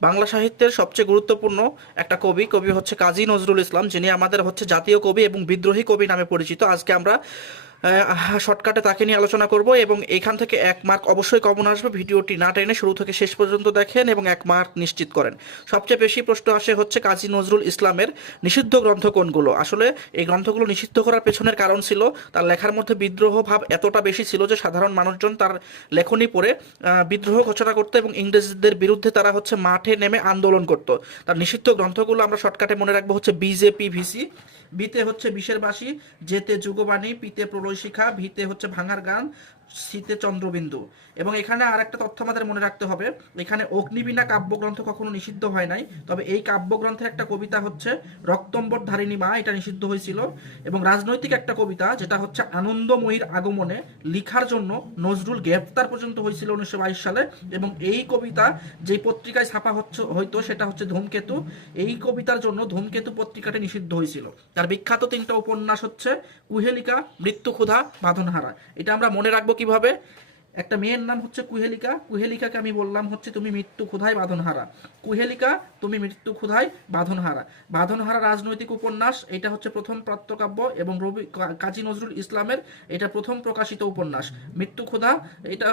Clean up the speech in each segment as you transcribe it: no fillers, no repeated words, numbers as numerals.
বাংলা সাহিত্যের সবচেয়ে গুরুত্বপূর্ণ একটা কবি হচ্ছে কাজী নজরুল ইসলাম, যিনি আমাদের হচ্ছে জাতীয় কবি এবং বিদ্রোহী কবি নামে পরিচিত। আজকে আমরা শর্টকাটে তাকে নিয়ে আলোচনা করব এবং এখান থেকে 1 মার্ক অবশ্যই কমন আসবে। ভিডিওটি না টেনে শুরু থেকে শেষ পর্যন্ত দেখেন এবং 1 মার্ক নিশ্চিত করেন। সবচেয়ে বেশি প্রশ্ন আসে হচ্ছে কাজী নজরুল ইসলামের নিষিদ্ধ গ্রন্থ কোনগুলো। আসলে এই গ্রন্থগুলো নিষিদ্ধ করার পেছনের কারণ ছিল তার লেখার মধ্যে বিদ্রোহ ভাব এতটা বেশি ছিল যে সাধারণ মানুষজন তার লেখনী পড়ে বিদ্রোহ ঘোষণা করতো এবং ইংরেজদের বিরুদ্ধে তারা হচ্ছে মাঠে নেমে আন্দোলন করত। তার নিষিদ্ধ গ্রন্থগুলো আমরা শর্টকাটে মনে রাখবো হচ্ছে বিজেপি ভিসি, বিতে হচ্ছে বিষের বাসি, যেতে যুগবাণী, পিতে প্রলয় শিখা, ভিতে হচ্ছে ভাঙার গান, শীতে চন্দ্রবিন্দু। এবং এখানে আর একটা তথ্য আমাদের মনে রাখতে হবে, এখানে অগ্নিবীণা কাব্যগ্রন্থ কখনো নিষিদ্ধ হয় নাই, তবে এই কাব্যগ্রন্থের একটা কবিতা হচ্ছে রক্তম্বর ধারিণী মা, এটা নিষিদ্ধ হয়েছিল। এবং রাজনৈতিক একটা কবিতা যেটা হচ্ছে আনন্দময়ীর আগমনে লিখার জন্য নজরুল গ্রেপ্তার পর্যন্ত হয়েছিল 1922 সালে। এবং এই কবিতা যেই পত্রিকায় ছাপা হয়তো সেটা হচ্ছে ধূমকেতু। এই কবিতার জন্য ধূমকেতু পত্রিকাটি নিষিদ্ধ হয়েছিল। তার বিখ্যাত 3টা উপন্যাস হচ্ছে কুহেলিকা, মৃত্যু ক্ষুধা, বাঁধনহারা। এটা আমরা মনে রাখবো কিভাবে? একটা মেয়ের নাম হচ্ছে কুহেলিকা, কুহেলিকাকে আমি বললাম হচ্ছে তুমি মৃত্যু ক্ষুধায় বাঁধনহারা। কুহেলিকা তুমি মৃত্যু ক্ষুধায় বাঁধনহারা। বাঁধনহারা রাজনৈতিক উপন্যাস, এটা হচ্ছে প্রথম পাঠ্যকাব্য এবং কাজী নজরুল ইসলামের এটা প্রথম প্রকাশিত উপন্যাস। মৃত্যু ক্ষুধা এটা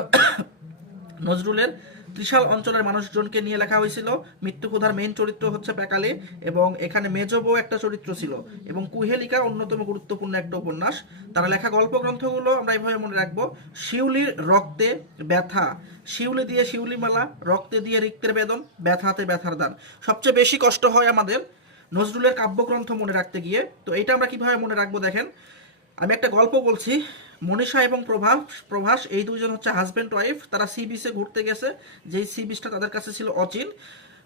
নজরুলের ত্রিশাল অঞ্চলের মানুষজনকে নিয়ে লেখা হয়েছিল। মৃত্যুক্ষুধার মেইন চরিত্র হচ্ছে প্যাকালি এবং এখানে মেজবও একটা চরিত্র ছিল। এবং কুহেলিকা অন্যতম গুরুত্বপূর্ণ একটা উপন্যাস। তারা লেখা গল্প গ্রন্থগুলো আমরা এইভাবে মনে রাখবো: শিউলির রক্তে ব্যথা, শিউলি দিয়ে শিউলি মালা, রক্তে দিয়ে রিক্তের বেদন, ব্যথাতে ব্যথার দান। সবচেয়ে বেশি কষ্ট হয় আমাদের নজরুলের কাব্যগ্রন্থ মনে রাখতে গিয়ে। তো এটা আমরা কিভাবে মনে রাখবো দেখেন, আমি একটা গল্প বলছি। মনীষা এবং প্রভাস এই দুইজন হচ্ছে হাজব্যান্ড ওয়াইফ। তারা সি বিচে ঘুরতে গেছে, যেই সি বিচটা তাদের কাছে ছিল অচিন।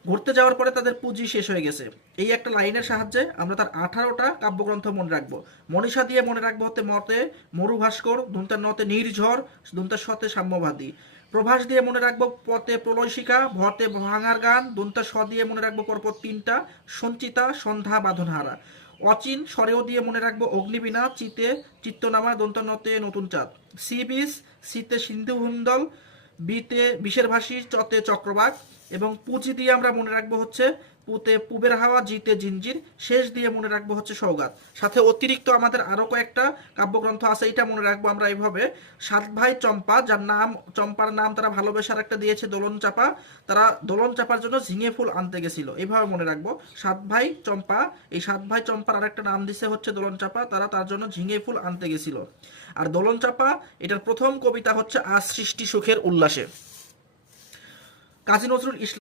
ঘুরতে যাওয়ার পরে তাদের পুঁজি শেষ হয়ে গেছে। এই একটা লাইনের সাহায্যে আমরা তার 18টা কাব্যগ্রন্থ মনে রাখবো। মনীষা দিয়ে মনে রাখবো হতে মতে মরু ভাস্কর, দুন্তার নতে নির্ঝর, দুন্তার সতে সাম্যবাদী। প্রভাস দিয়ে মনে রাখবো পথে প্রলয় শিখা, ভতে ভাঙার গান, দুন্তার স দিয়ে মনে রাখবো পরপর 3টা সঞ্চিতা, সন্ধ্যা, বাঁধনহারা। অচিন স্বরেও দিয়ে মনে রাখবো অগ্নিবীণা, চিতে চিত্তনামা, দন্তনতে নতুন চাঁদ। সি বিচ, সিতে সিন্ধু হুন্দল, বিতে বিষের ভাসি, চতে চক্রবাক। এবং পুঁজি দিয়ে আমরা মনে রাখবো হচ্ছে পুতে পুবের হাওয়া, জিতে জিঞ্জির। শেষ দিয়ে মনে রাখবো হচ্ছে সৌগাত। সাথে অতিরিক্ত আমাদের আরো কয়েকটা কাব্যগ্রন্থ আছে, এটা মনে রাখবো আমরা এইভাবে: সাত ভাই চম্পা, যার নাম চম্পার নাম তারা ভালোবাসার একটা দিয়েছে দোলন চাপা। তারা দোলন চাপার জন্য ঝিঙে ফুল আনতে গেছিল, এইভাবে মনে রাখবো। সাত ভাই চম্পা, এই সাত ভাই চম্পার আরেকটা নাম দিছে হচ্ছে দোলন চাপা, তারা তার জন্য ঝিঙে ফুল আনতে গেছিল। আর দোলন চাপা এটার প্রথম কবিতা হচ্ছে আজ সৃষ্টি সুখের উল্লাসে। কাজী নজরুল ইসলাম